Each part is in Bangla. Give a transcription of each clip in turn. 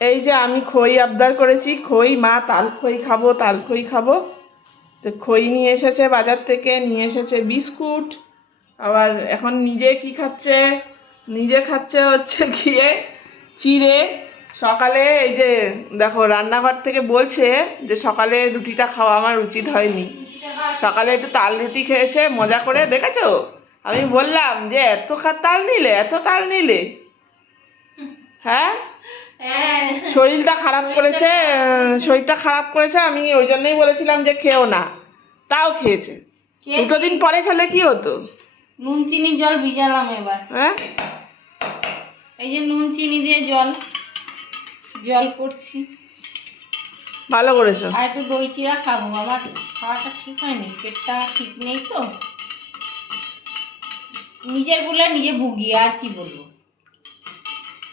এই যে আমি খই আবদার করেছি, খই মা তাল খই খাবো, তাল খই খাবো। তো খই নিয়ে এসেছে বাজার থেকে, নিয়ে এসেছে বিস্কুট। আবার এখন নিজে কি খাচ্ছে, নিজে খাচ্ছে হচ্ছে গিয়ে চিড়ে। সকালে এই যে দেখো রান্নাঘর থেকে বলছে যে সকালে রুটিটা খাওয়া আমার উচিত হয়নি। সকালে একটু তাল রুটি খেয়েছে মজা করে, দেখেছো? আমি বললাম যে এত তাল নিলে, এত তাল নিলে, হ্যাঁ শরীরটা খারাপ করেছে, শরীরটা খারাপ করেছে। আমি ওই জন্যই বলেছিলাম যে খেও না, তাও খেয়েছে। দুটো দিন পরে খেলে কি হতো? নুন চিনি জল ভিজালাম এবার। হ্যাঁ, এই যে নুন চিনি দিয়ে জল করছি। ভালো করেছো। আর একটু দই চিড়া খাবো, আমার খাওয়াটা ঠিক হয়নি, পেটটা ঠিক নেই তো। নিজের বলে নিজে ভুগি, আর কি বলবো,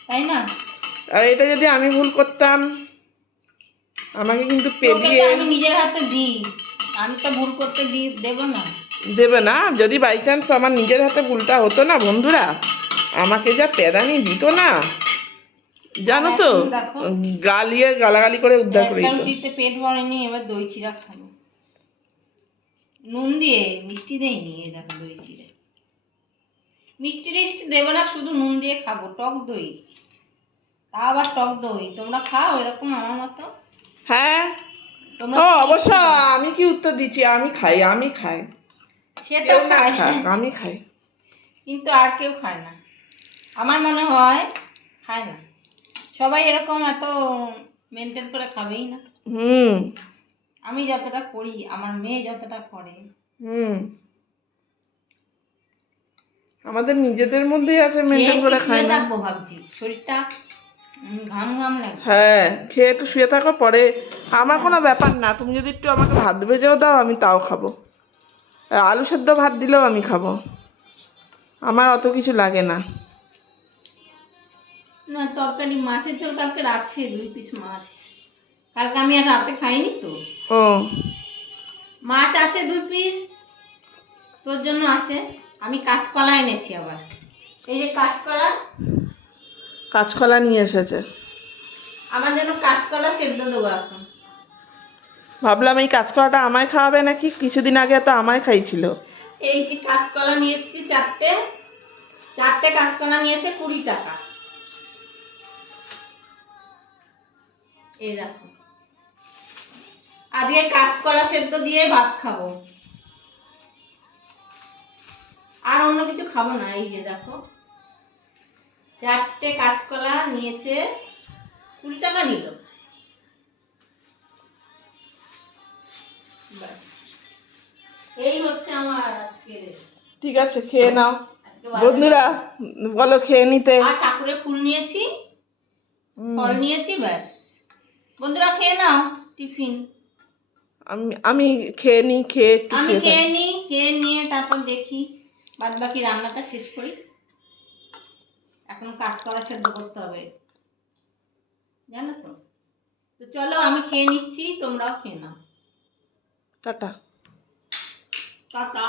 তাই না? আর এটা যদি আমি ভুল করতাম, আমাকে কিন্তু পেরিয়ে আমি নিজের হাতে দিই, আমি তো ভুল করতে দেবো না। দেবে না। যদি বাই চান্স আমার নিজের হাতে ভুলটা হতো না বন্ধুরা, আমাকে যা পেদানি দিত না, জানো তো, গালিয়ে গালাগালি করে উদ্ধার করে দিত। পেট ভরেনি, এবার দই চিড়া খাবো নুন দিয়ে, মিষ্টি দেয়নি। এই দেখো দই চিড়ে, মিষ্টি টিষ্টি দেবো না, শুধু নুন দিয়ে খাবো, টক দই, তা আবার টক দই। তোমরা খাও এরকম আমার মতো? হ্যাঁ, ও অবশ্য। আমি কি উত্তর দিচ্ছি? আমি খাই, আমি খাই, সে তো খায়, আমি খাই, কিন্তু আর কেউ খায় না আমার মনে হয়, খায় না সবাই এরকম, এত মেনটেন করে খাবেই না। আমি যতটা করি, আমার মেয়ে যতটা করে। আমাদের নিজেদের মধ্যেই আছে মেনটেন করে খায় না। থাকবো ভাবছি, শরীরটা ঘাম ঘাম লাগে। হ্যাঁ, খেয়ে একটু শুয়ে থাকো, পরে আমার কোনো ব্যাপার না। তুমি যদি একটু আমাকে ভাত ভেজেও দাও, আমি তাও খাবো। আলু সেদ্ধ ভাত দিলেও আমি খাবো, আমার অত কিছু লাগে না। না, তরকারি মাছের ঝোল কালকে আছে, 2 পিস মাছ। কালকে আমি আর রাতে খাইনি তো। ও, মাছ আছে 2 পিস, তোর জন্য আছে। আমি কাঁচকলা এনেছি আবার, এই যে কাঁচকলা, কাঁচকলা নিয়ে এসেছে। আমার জন্য কাঁচকলা সেদ্ধ দেবো এখন। ভাবলাম এই কাঁচকলাটা আমায় খাওয়াবে নাকি, কিছুদিন আগে তো আমায় খাইছিল। এই যে কাঁচকলা নিয়ে এসেছি, চারটে কাঁচকলা নিয়েছে 20 টাকা। এই দেখো, আজকে কাঁচকলা সেদ্ধ দিয়ে ভাত খাবো, আর অন্য কিছু খাবো না। এই যে দেখো, 4টে কাঁচকলা নিয়েছে, 20 টাকা নিল। এই হচ্ছে আমার আজকে। ঠিক আছে, খেয়ে নাও বন্ধুরা, বলো খেয়ে নিতে। আর ঠাকুরের ফুল নিয়েছি, ফল নিয়েছি, ব্যাস। বন্ধুরা খেয়ে নাও টিফিন। আমি খেয়ে নিই, খেয়ে একটু আমি খেয়ে নিয়ে তারপর দেখি বাদ বাকি রান্নাটা শেষ করি। এখন কাঁচকলা সেদ্ধ করতে হবে, জানো তো। তো চলো আমি খেয়ে নিচ্ছি, তোমরাও খেয়ে নাও। টাটা। টাটা।